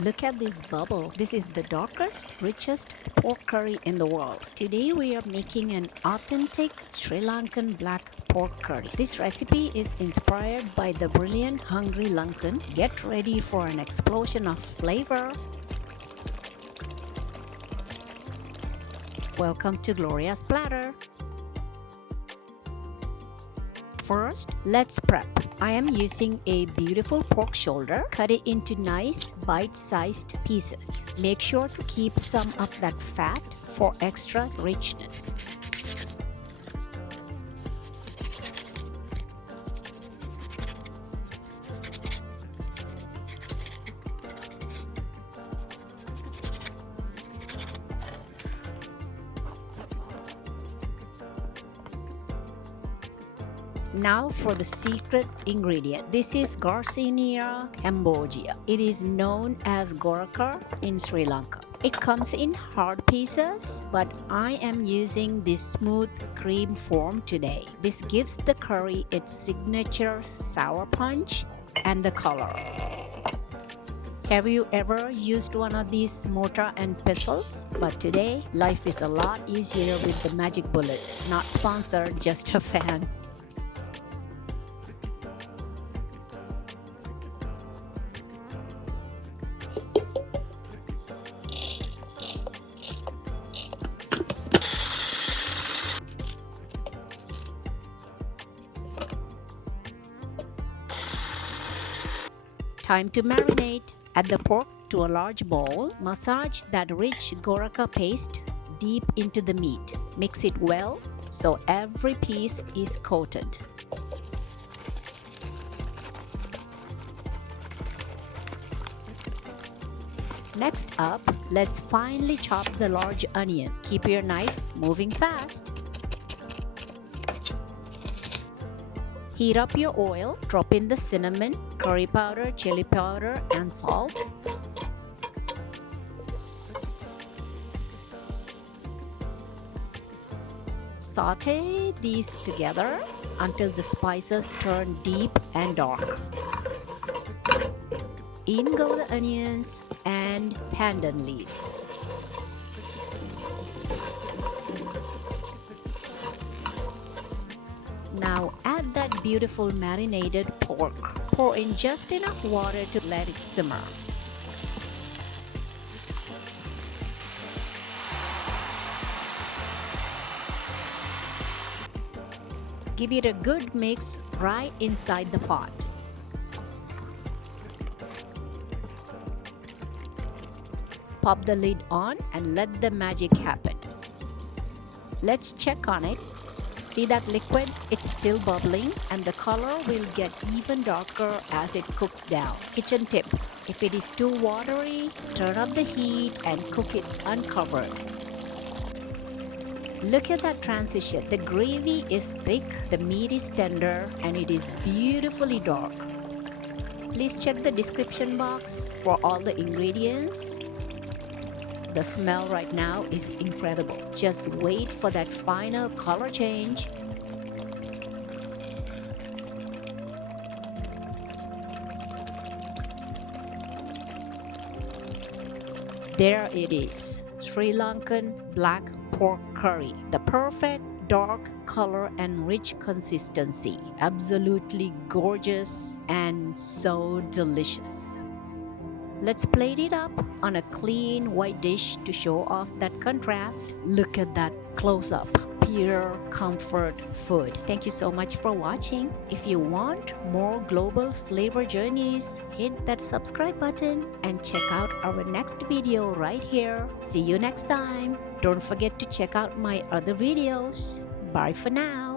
Look at this bubble. This is the darkest, richest pork curry in the world. Today we are making an authentic Sri Lankan black pork curry. This recipe is inspired by the brilliant Hungry Lankan. Get ready for an explosion of flavor. Welcome to Gloria's Platter. First, let's prep. I am using a beautiful pork shoulder. Cut it into nice bite-sized pieces. Make sure to keep some of that fat for extra richness. Now for the secret ingredient. This is Garcinia Cambogia. It is known as Goraka in Sri Lanka. It comes in hard pieces, but I am using this smooth cream form today. This gives the curry its signature sour punch and the color. Have you ever used one of these mortar and pestles? But today, life is a lot easier with the magic bullet. Not sponsored, just a fan. Time to marinate. Add the pork to a large bowl. Massage that rich Goraka paste deep into the meat. Mix it well so every piece is coated. Next up, let's finely chop the large onion. Keep your knife moving fast. Heat up your oil, drop in the cinnamon, curry powder, chili powder, and salt. Sauté these together until the spices turn deep and dark. In go the onions and pandan leaves. Now add that beautiful marinated pork. Pour in just enough water to let it simmer. Give it a good mix right inside the pot. Pop the lid on and let the magic happen. Let's check on it. See that liquid? It's still bubbling and the color will get even darker as it cooks down. Kitchen tip: if it is too watery, turn up the heat and cook it uncovered. Look at that transition. The gravy is thick, the meat is tender, and it is beautifully dark. Please check the description box for all the ingredients. The smell right now is incredible. Just wait for that final color change. There it is, Sri Lankan black pork curry. The perfect dark color and rich consistency. Absolutely gorgeous and so delicious. Let's plate it up on a clean white dish to show off that contrast. Look at that close-up. Pure comfort food. Thank you so much for watching. If you want more global flavor journeys, hit that subscribe button and check out our next video right here. See you next time. Don't forget to check out my other videos. Bye for now.